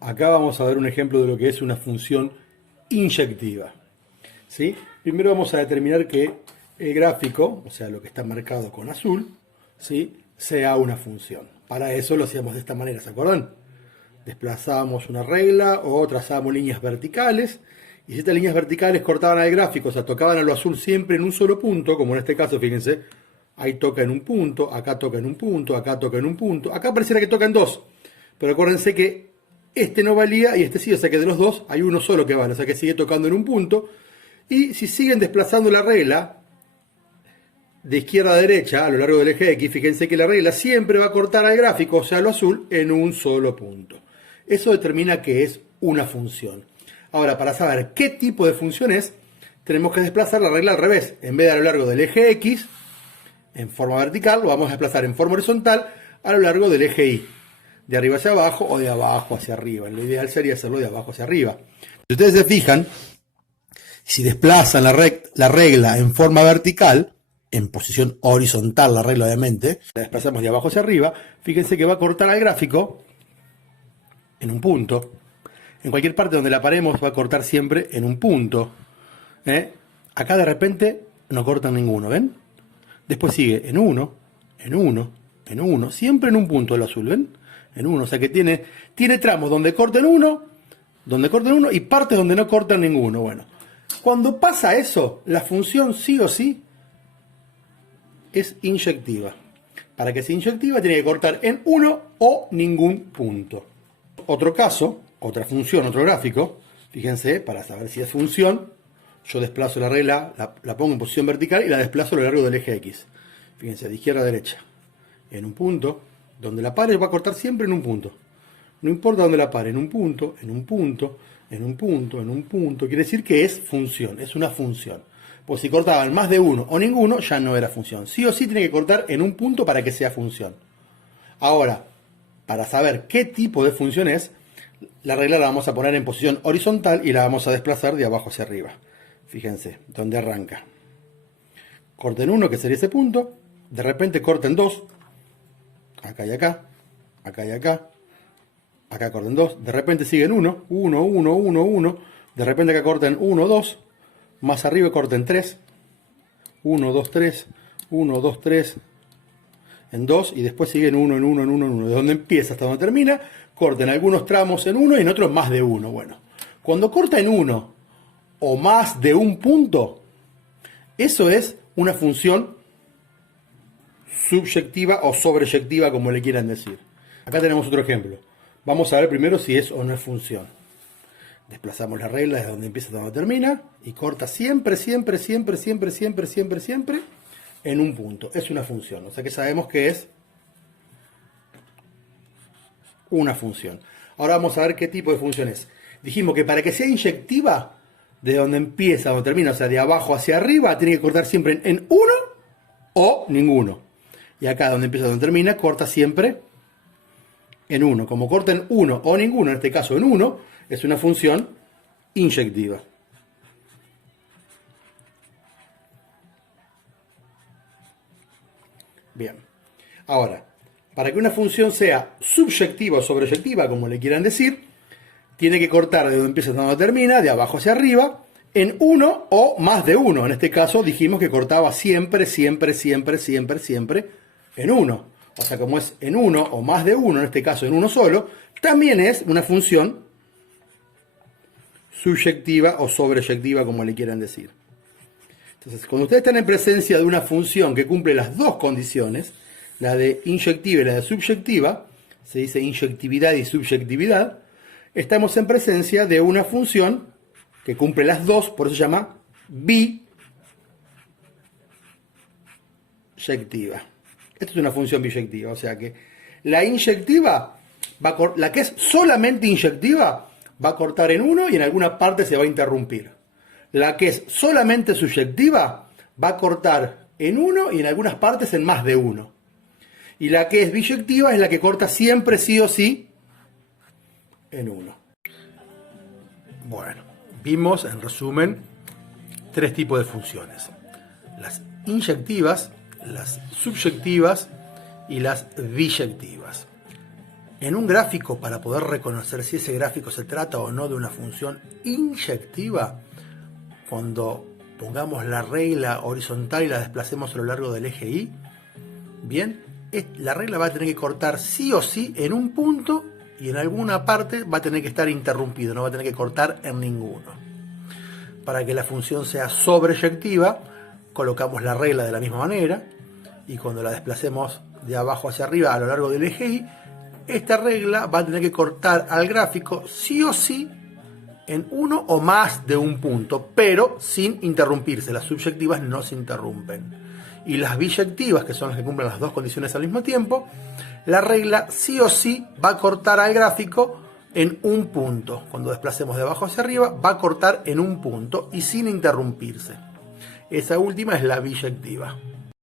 Acá vamos a ver un ejemplo de lo que es una función inyectiva. ¿Sí? Primero vamos a determinar que el gráfico, o sea, lo que está marcado con azul, ¿sí?, sea una función. Para eso lo hacíamos de esta manera, ¿se acuerdan? Desplazábamos una regla o trazábamos líneas verticales, y si estas líneas verticales cortaban al gráfico, o sea, tocaban a lo azul siempre en un solo punto, como en este caso, fíjense, ahí toca en un punto, acá toca en un punto, acá toca en un punto, acá pareciera que toca en dos, pero acuérdense que este no valía y este sí, o sea que de los dos hay uno solo que vale, o sea que sigue tocando en un punto. Y si siguen desplazando la regla de izquierda a derecha a lo largo del eje X, fíjense que la regla siempre va a cortar al gráfico, o sea, lo azul, en un solo punto. Eso determina que es una función. Ahora, para saber qué tipo de función es, tenemos que desplazar la regla al revés. En vez de a lo largo del eje X, en forma vertical, lo vamos a desplazar en forma horizontal a lo largo del eje Y. De arriba hacia abajo o de abajo hacia arriba. Lo ideal sería hacerlo de abajo hacia arriba. Si ustedes se fijan, si desplazan la regla en forma vertical, en posición horizontal la regla obviamente, la desplazamos de abajo hacia arriba, fíjense que va a cortar al gráfico en un punto. En cualquier parte donde la paremos va a cortar siempre en un punto. Acá de repente no cortan ninguno, ¿ven? Después sigue en uno, en uno, en uno, siempre en un punto el azul, ¿ven? En uno, o sea que tiene tramos donde corten uno y partes donde no cortan ninguno. Bueno, cuando pasa eso, la función sí o sí es inyectiva. Para que sea inyectiva tiene que cortar en uno o ningún punto. Otro caso, otra función, otro gráfico, fíjense, para saber si es función, yo desplazo la regla, la pongo en posición vertical y la desplazo a lo largo del eje X. Fíjense, de izquierda a derecha. En un punto, donde la pare va a cortar siempre en un punto. No importa dónde la pare, en un punto, en un punto, en un punto, en un punto. Quiere decir que es función, es una función. Pues si cortaban más de uno o ninguno, ya no era función. Sí o sí tiene que cortar en un punto para que sea función. Ahora, para saber qué tipo de función es, la regla la vamos a poner en posición horizontal y la vamos a desplazar de abajo hacia arriba. Fíjense, donde arranca. Corten uno, que sería ese punto. De repente corten dos. Acá y acá. Acá y acá. Acá corten dos. De repente siguen uno. Uno, uno, uno, uno. De repente acá corten uno, dos. Más arriba corten tres. Uno, dos, tres. Uno, dos, tres. En dos. Y después siguen uno, en uno, en uno, en uno. De donde empieza hasta donde termina. Corten algunos tramos en uno y en otros más de uno. Bueno, cuando corta en uno o más de un punto, eso es una función subyectiva o sobreyectiva, como le quieran decir. Acá tenemos otro ejemplo. Vamos a ver primero si es o no es función. Desplazamos la regla desde donde empieza hasta donde termina y corta siempre, siempre, siempre, siempre, siempre, siempre, siempre en un punto. Es una función, o sea que sabemos que es una función. Ahora vamos a ver qué tipo de función es. Dijimos que para que sea inyectiva, de donde empieza a donde termina, o sea, de abajo hacia arriba, tiene que cortar siempre en uno o ninguno. Y acá donde empieza a donde termina, corta siempre en uno. Como corta en uno o ninguno, en este caso en uno, es una función inyectiva. Bien. Ahora, para que una función sea subyectiva o sobreyectiva, como le quieran decir, tiene que cortar de donde empieza hasta donde termina, de abajo hacia arriba, en uno o más de uno. En este caso dijimos que cortaba siempre, siempre, siempre, siempre, siempre en uno. O sea, como es en uno o más de uno, en este caso en uno solo, también es una función subyectiva o sobreyectiva, como le quieran decir. Entonces, cuando ustedes están en presencia de una función que cumple las dos condiciones, la de inyectiva y la de subyectiva, se dice inyectividad y subyectividad, estamos en presencia de una función que cumple las dos, por eso se llama biyectiva. Esto es una función biyectiva, o sea que la inyectiva, la que es solamente inyectiva, va a cortar en uno y en alguna parte se va a interrumpir. La que es solamente subyectiva, va a cortar en uno y en algunas partes en más de uno. Y la que es biyectiva es la que corta siempre sí o sí en uno. Bueno, vimos en resumen tres tipos de funciones: las inyectivas, las subyectivas y las biyectivas. En un gráfico, para poder reconocer si ese gráfico se trata o no de una función inyectiva, cuando pongamos la regla horizontal y la desplacemos a lo largo del eje Y, bien, la regla va a tener que cortar sí o sí en un punto y en alguna parte va a tener que estar interrumpido, no va a tener que cortar en ninguno. Para que la función sea sobreyectiva, colocamos la regla de la misma manera y cuando la desplacemos de abajo hacia arriba a lo largo del eje Y, esta regla va a tener que cortar al gráfico sí o sí en uno o más de un punto, pero sin interrumpirse. Las subyectivas no se interrumpen. Y las biyectivas, que son las que cumplen las dos condiciones al mismo tiempo, la regla sí o sí va a cortar al gráfico en un punto. Cuando desplacemos de abajo hacia arriba, va a cortar en un punto y sin interrumpirse. Esa última es la biyectiva.